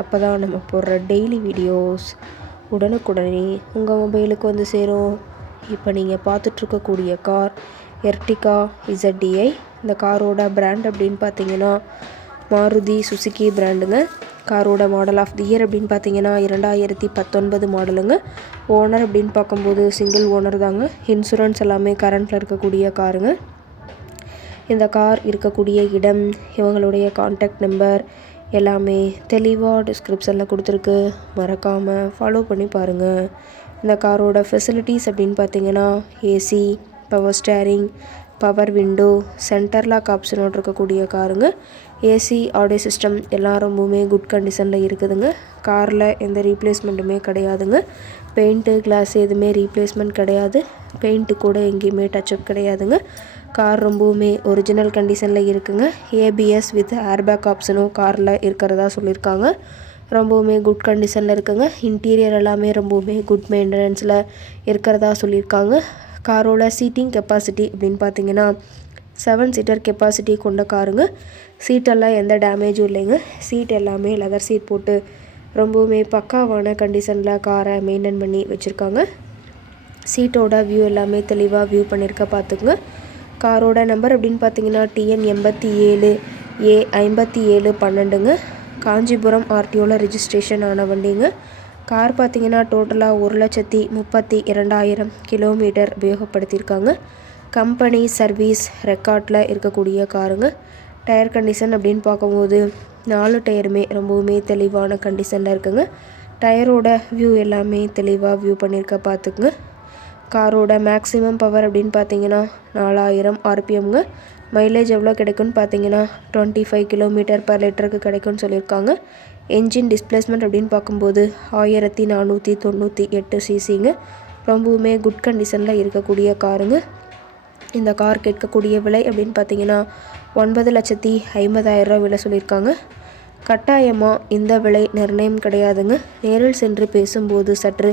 அப்போ தான் நம்ம போடுற டெய்லி வீடியோஸ் உடனுக்குடனே உங்கள் மொபைலுக்கு வந்து சேரும். இப்போ நீங்கள் பார்த்துட்ருக்கக்கூடிய கார் எர்டிகா இசட்டிஐ இந்த காரோட பிராண்ட் அப்படின்னு பார்த்தீங்கன்னா மாருதி சுசுகி பிராண்டுங்க காரோட மாடல் ஆஃப் தி இயர் அப்படின்னு பார்த்தீங்கன்னா இரண்டாயிரத்தி பத்தொன்பது மாடலுங்க ஓனர் அப்படின்னு பார்க்கும்போது சிங்கிள் ஓனர் தாங்க. இன்சூரன்ஸ் எல்லாமே கரண்ட்டில் இருக்கக்கூடிய காருங்க இந்த கார் இருக்கக்கூடிய இடம் இவங்களுடைய காண்டாக்ட் நம்பர் எல்லாமே தெளிவாக டிஸ்கிரிப்ஷனில் கொடுத்துருக்கு. மறக்காமல் ஃபாலோ பண்ணி பாருங்கள் இந்த காரோட ஃபெசிலிட்டிஸ் அப்படின்னு பார்த்தீங்கன்னா AC power steering power window centre lock ஆப்ஷனோடு இருக்கக்கூடிய காருங்க ஏசி ஆடியோ சிஸ்டம் எல்லாம் ரொம்பவுமே குட் கண்டிஷனில் இருக்குதுங்க. காரில் எந்த ரீப்ளேஸ்மெண்ட்டுமே கிடையாதுங்க. பெயிண்ட்டு கிளாஸ் எதுவுமே ரீப்ளேஸ்மெண்ட் கிடையாது. பெயிண்ட்டு கூட எங்கேயுமே டச்சப் கிடையாதுங்க. கார் ரொம்பவுமே ஒரிஜினல் கண்டிஷனில் இருக்குங்க. ஏபிஎஸ் வித் ஏர்பேக் ஆப்ஷனும் காரில் இருக்கிறதா சொல்லியிருக்காங்க. ரொம்பவுமே குட் கண்டிஷனில் இருக்குங்க. இன்டீரியர் எல்லாமே ரொம்பவுமே குட் மெயின்டெனன்ஸில் இருக்கிறதா சொல்லியிருக்காங்க. காரோட சீட்டிங் கெப்பாசிட்டி அப்படின்னு பார்த்தீங்கன்னா செவன் சீட்டர் கெப்பாசிட்டி கொண்ட காருங்க. சீட்டெல்லாம் எந்த டேமேஜும் இல்லைங்க. சீட் எல்லாமே லெதர் சீட் போட்டு ரொம்பவுமே பக்காவான கண்டிஷனில் காரை மெயின்டைன் பண்ணி வச்சுருக்காங்க. சீட்டோட வியூ எல்லாமே தெளிவாக வியூ பண்ணியிருக்க பார்த்துக்குங்க. காரோட நம்பர் அப்படின்னு பார்த்தீங்கன்னா டிஎன் எண்பத்தி ஏழு ஏ ஐம்பத்தி ஏழு பன்னெண்டுங்க. காஞ்சிபுரம் ஆர்டிஓவில் ரிஜிஸ்ட்ரேஷன் ஆன வண்டிங்க. கார் பார்த்தீங்கன்னா டோட்டலாக ஒரு லட்சத்தி முப்பத்தி இரண்டாயிரம் கிலோமீட்டர் உபயோகப்படுத்தியிருக்காங்க கம்பெனி சர்வீஸ் ரெக்கார்டில் இருக்கக்கூடிய காருங்க. டயர் கண்டிஷன் அப்படின்னு பார்க்கும்போது நாலு டயருமே ரொம்பவுமே தெளிவான கண்டிஷனில் இருக்குங்க. டயரோட வியூ எல்லாமே தெளிவாக வியூ பண்ணியிருக்க பார்த்துக்குங்க. காரோட மேக்ஸிமம் பவர் அப்படின்னு பார்த்தீங்கன்னா நாலாயிரம் ஆர்பிஎம்ங்க. மைலேஜ் எவ்வளோ கிடைக்கும்னு பார்த்தீங்கன்னா டுவெண்ட்டி ஃபைவ் கிலோமீட்டர் பர் லிட்டருக்கு கிடைக்கும்னு சொல்லியிருக்காங்க. என்ஜின் டிஸ்பிளேஸ்மெண்ட் அப்படின்னு பார்க்கும்போது ஆயிரத்தி நானூற்றி தொண்ணூற்றி எட்டு சிசிங்க ரொம்பவுமே குட் கண்டிஷனில் இருக்கக்கூடிய காருங்க. இந்த கார் கேட்கக்கூடிய விலை அப்படின்னு பார்த்தீங்கன்னா ஒன்பது லட்சத்தி ஐம்பதாயிரரூவா விலை சொல்லியிருக்காங்க. கட்டாயமாக இந்த விலை நிர்ணயம் கிடையாதுங்க. நேரில் சென்று பேசும்போது சற்று